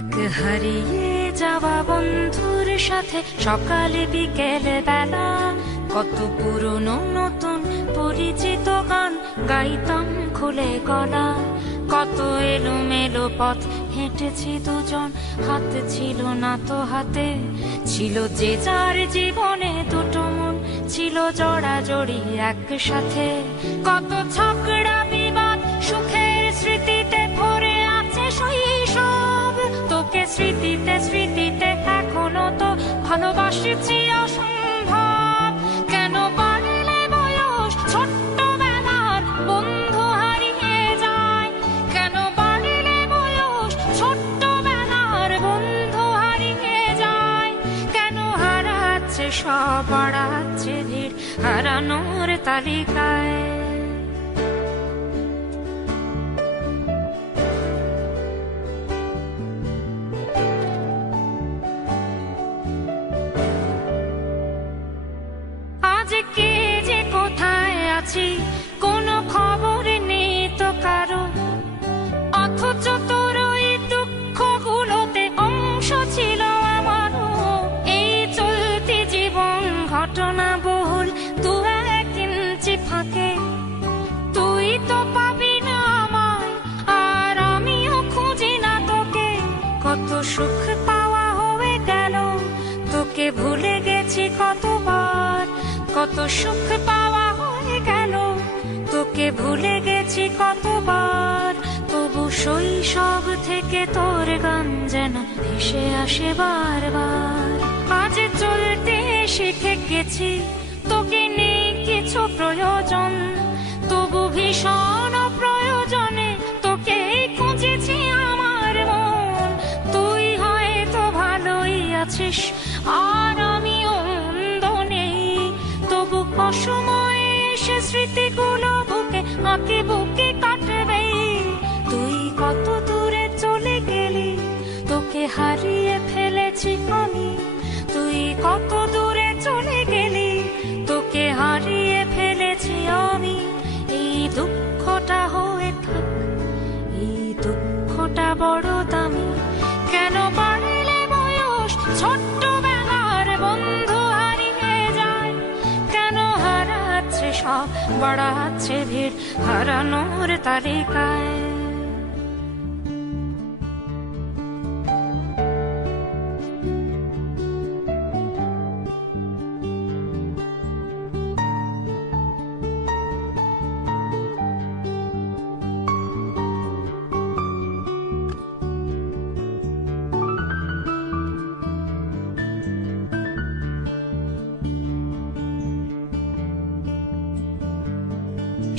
এক হারিয়ে যাওয়া বন্ধুর সাথে সকালে বিকেলে বেলা কত পুরনো নতুন পরিচিত গান গাইতাম খুলে গলা। কত এলোমেলো পথ হেঁটেছি দুজন, হাত ছিল না তো হাতে। ছিল যে যার জীবনে দুটো মন, ছিল জড়াজড়ি একসাথে। কত ঝগড়া বিবাদ সুখের স্মৃতিতে ভরে আছে শৈশব। তোকে স্মৃতিতে স্মৃতিতে এখনো তো ভালোবাসছি অসম্ভব। কেন বাড়লে বয়স ছোট্টবেলার বন্ধু হারিয়ে যায়? কেন বাড়লে বয়স ছোট্টবেলার বন্ধু হারিয়ে যায়? কেন হারাচ্ছে সব, বাড়াচ্ছে ভিড় হারানোর তালিকায়? কে যে কোথায় আছি কোনো খবর নেই তো কারো, অথচ তোর ওই দুঃখগুলোতে অংশ ছিল আমারও। এই চলতি জীবন ঘটনা বহুল দু এক ইঞ্চি ফাঁকে। তুই তো পাবি না আমায় আর আমিও খুঁজি না তোকে। কত সুখ পাওয়া হয়ে গেল, তোকে ভুলে গেছি কতবার। কত সুখ পাওয়া হয়ে গেল, তোকে ভুলে গেছি কতবার। তবু শৈশব থেকে তোর গান যেন ভেসে আসে বারবার। আজ চলতে শিখে গেছি, তোকে নেই কিছু প্রয়োজন। তবু ভীষণ প্রয়োজনে তোকে খুঁজেছি আমার মন। তুই হয়তো ভালোই আছিস আর আমিও মন্দ নেই। তবু অসময়ে এসে স্মৃতিগুলো বুকে আঁকে বুকে কাটবে। তুই কত দূরে চলে গেলি, তোকে হারিয়ে ফেলেছি আমি। তুই কত দূরে চলে গেলি, তোকে হারিয়ে ফেলেছি আমি। এই দুঃখটা হয়ে থাক, এই দুঃখটা বড় দামি। কেন বাড়লে বয়স ছোট্টবেলার বন্ধু হারিয়ে যায়? কেন হারাচ্ছে সব, বাড়াচ্ছে ভিড় হারানোর তালিকায়?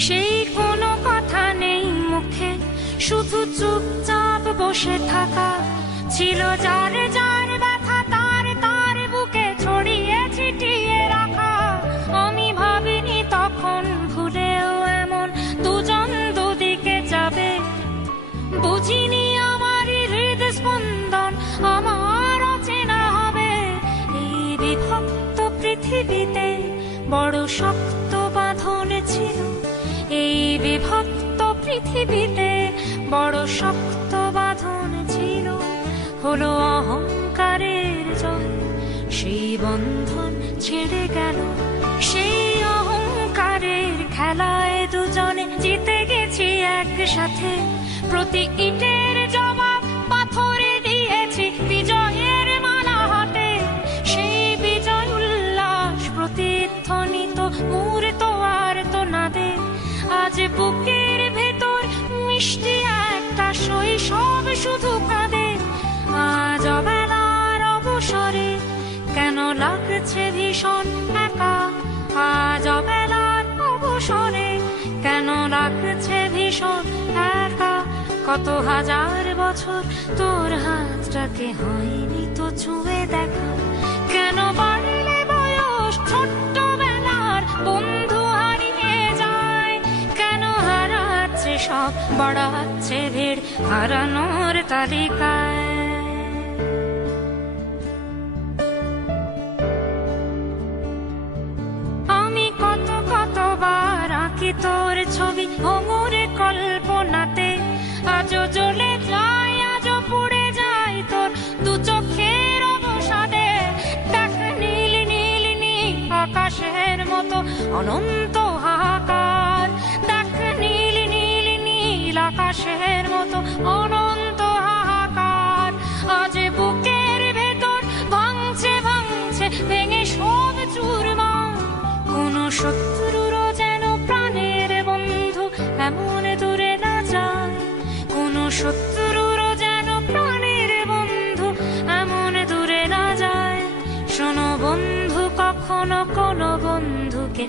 সেই কোনো কথা নেই মুখে, শুধু চুপচাপ বসে থাকা। ছিল যার যার ব্যথা তার তার বুকে ছড়িয়ে ছিটিয়ে রাখা। আমি ভাবিনি তখন ভুলেও এমন দুজন দুদিকে যাবে। বুঝিনি আমার হৃদ স্পন্দন আমার অচেনা হবে। এই বিভক্ত পৃথিবীতে বড় শক্ত বাঁধন ছিল। এই বিভক্ত পৃথিবীতে বড় শক্ত বাঁধন ছিল। হলো অহংকারের জয়, সেই বন্ধন ছেড়ে গেল। সেই অহংকারের খেলায় দুজনে জিতে গেছি একসাথে। প্রতি ইটের জবাব পাথরে দিয়েছি বিজয়ের মালা হাতে। সেই বিজয় উল্লাস প্রতিধ্বনিত মুহূর্ত আর তো না দে। আজ বুকের ভেতর মিষ্টি একটা শৈশব শুধু কাঁদে। আজ অবেলার অবসরে কেন লাগছে ভীষণ একা? আজ অবেলার অবসরে কেন লাগছে ভীষণ একা? কত হাজার বছর তোর হাতটাকে হয়নি তো ছুঁয়ে দেখা। কেন বাড়লে বয়স ছোট্টবেলার বন্ধু হারিয়ে যায়? কেন হারাচ্ছে সব, বাড়াচ্ছে ভিড় হারানোর তালিকায়? আমি কতবার আঁকি তোর ছবি ভোমরে কল্পনাতে। আজও জ্বলে যায়, আজও পুড়ে যায় তো অনন্ত হাহাকার। দেখ নীল নীল নীল আকাশের মতো অনন্ত হাহাকার। আজ বুকের ভেতর ভাঙছে ভাঙছে ভেঙে সব চুরমার। কোন শত্রুরও যেন প্রাণের বন্ধু এমন দূরে না যায়। কোন শত্রুরও যেন প্রাণের বন্ধু এমন দূরে না যায়। শোনো বন্ধু, কখনো কোনো বন্ধুকে